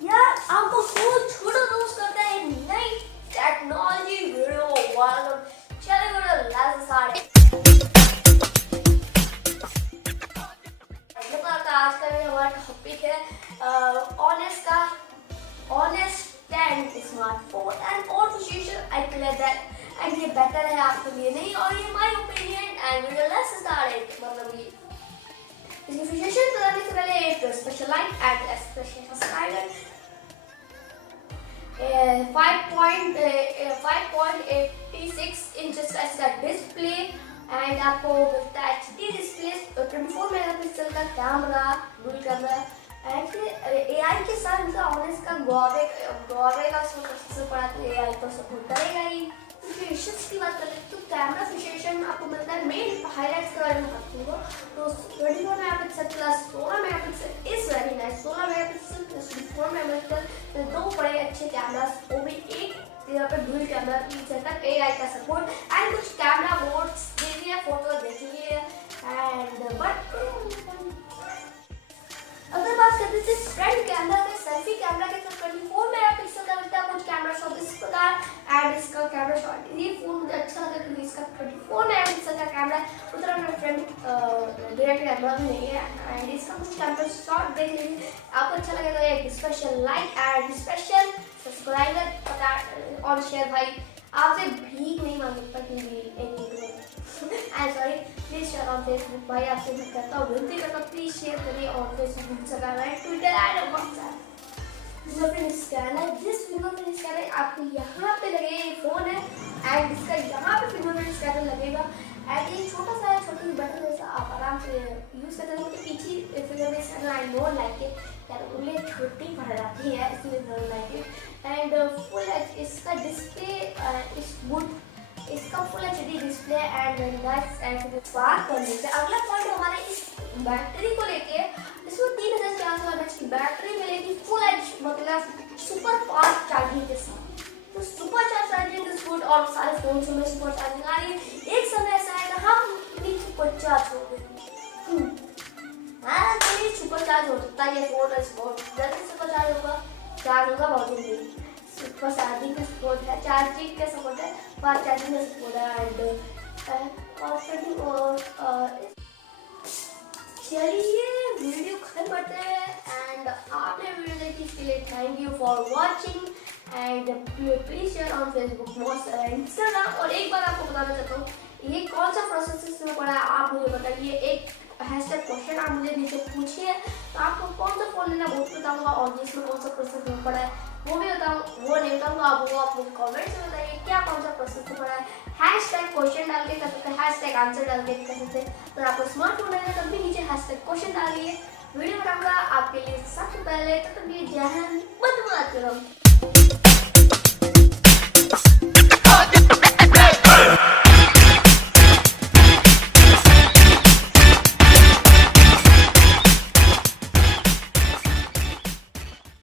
यार आपको फोन छोड़ो दोस्त करता है नई टेक्नोलॉजी वीडियो वाला चले वीडियो लेट्स स्टार्ट। आज का हमारा टॉपिक है ऑनेस्ट एंड स्मार्टफोन एंड और situation I clear that and ये बेटर है आपके लिए नहीं और ये my opinion and video let's start. मतलब ये इसकी सिचुएशन बताने से पहले एक special light and special subscriber 5.86 inches का इसका डिस्प्ले एंड आपको मिलता है एचडी डिस्प्ले 24 मेगापिक्सल का camera dual camera and AI के साथ इनका ऑनेस्ट का हुआवे का प्रोसेसर पड़ा तो एआई तो सपोर्ट करेगा ही। फीचर्स की बात करें तो कैमरा फीचर आपको मिलता है मेन हाईलाइट्स के बारे में बात करूँगा तो 24 megapixel plus 16 megapixel is very nice. 16 megapixel plus 24 megapixel दो बड़े अच्छे कैमरास वो भी एक यहाँ पे डुअल कैमरा फीचर का एआई का सपोर्ट एंड कुछ कैमरा मोड्स देखिए फोटो देखिए एंड बट अगर बात करते थे फ्रंट कैमरा के सेल्फी कैमरा के 24 मेगापिक्सल का मिलता है कुछ कैमरा शॉट इस प्रकार एंड इसका कैमरा शॉट ये फोन मुझे अच्छा लगा क्योंकि इसका 24 मेगापिक्सल का कैमरा उतना फ्रंट डायरेक्ट कैमरा भी नहीं है एंड इसका कुछ कैमरा शॉट देख लीजिए आपको अच्छा लगेगा। एक special like and special subscriber और शेयर भाई आपसे भीख नहीं मांग सकता क्योंकि एक आई sorry please share on Facebook भाई आपसे भी करता हूँ विनती करता हूँ प्लीज शेयर करिए और Facebook Instagram and Twitter and WhatsApp. Fingerprint scanner जिस फिंगरप्रिंट स्कैनर आपको यहाँ पे लगेगा ये फोन है एंड इसका यहाँ पे फिंगरप्रिंट स्कैनर लगेगा एंड ये छोटा सा है छोटी बटन जैसा आप आराम से यूज करते हैं। मुझे पीछे fingerprint scanner I know like it यार उंगली छोटी पड़ जाती है इसलिए know like it and full इसका डिस्प्ले इस गुड इसका full HD display and nice and बात कर लेते हैं अगला पॉइंट हमारे इस बैटरी को लेके इसमें 3400 mAh की बैटरी मिलेगी फुल एच मतलब सुपर फास्ट चार्जिंग के साथ तो सुपर चार्जिंग इज गुड और सारे फोन में सुपर चार्जिंग आ रही है। एक समय ऐसा आएगा हम इतनी सुपर चार्ज हो गए तो सुपर चार्ज हो सकता है ये फोन बहुत जल्दी सुपर चार्ज होगा बहुत जल्दी सुपर चार्जिंग का सपोर्ट है चार्जिंग का सपोर्ट है फास्ट चार्जिंग का सपोर्ट है एंड चलिए वीडियो खत्म करते हैं एंड आपने वीडियो देखी इसके लिए thank you for watching and please share on Facebook Instagram. और एक बार आपको बताना चाहता हूँ ये कौन सा प्रोसेस में पड़ा है आप मुझे बताइए। एक हैशटैग क्वेश्चन आप मुझे नीचे पूछिए तो आपको कौन सा फोन लेना वो भी बताऊंगा और जिसमें कौन सा प्रोसेस में पड़ा है वो भी बताऊँ वो नहीं बताऊंगा आप मुझे कमेंट्स में बताइए क्या कौन सा प्रोसेस में पड़ा है। हैशटैग क्वेश्चन डाल के कर सकते हैं हैशटैग आंसर डाल के कर सकते हैं। अगर आपको स्मार्टफोन है तब भी नीचे हैशटैग क्वेश्चन डालिए वीडियो बनाऊंगा आपके लिए सबसे पहले। तो जय हिंद वंदे मातरम।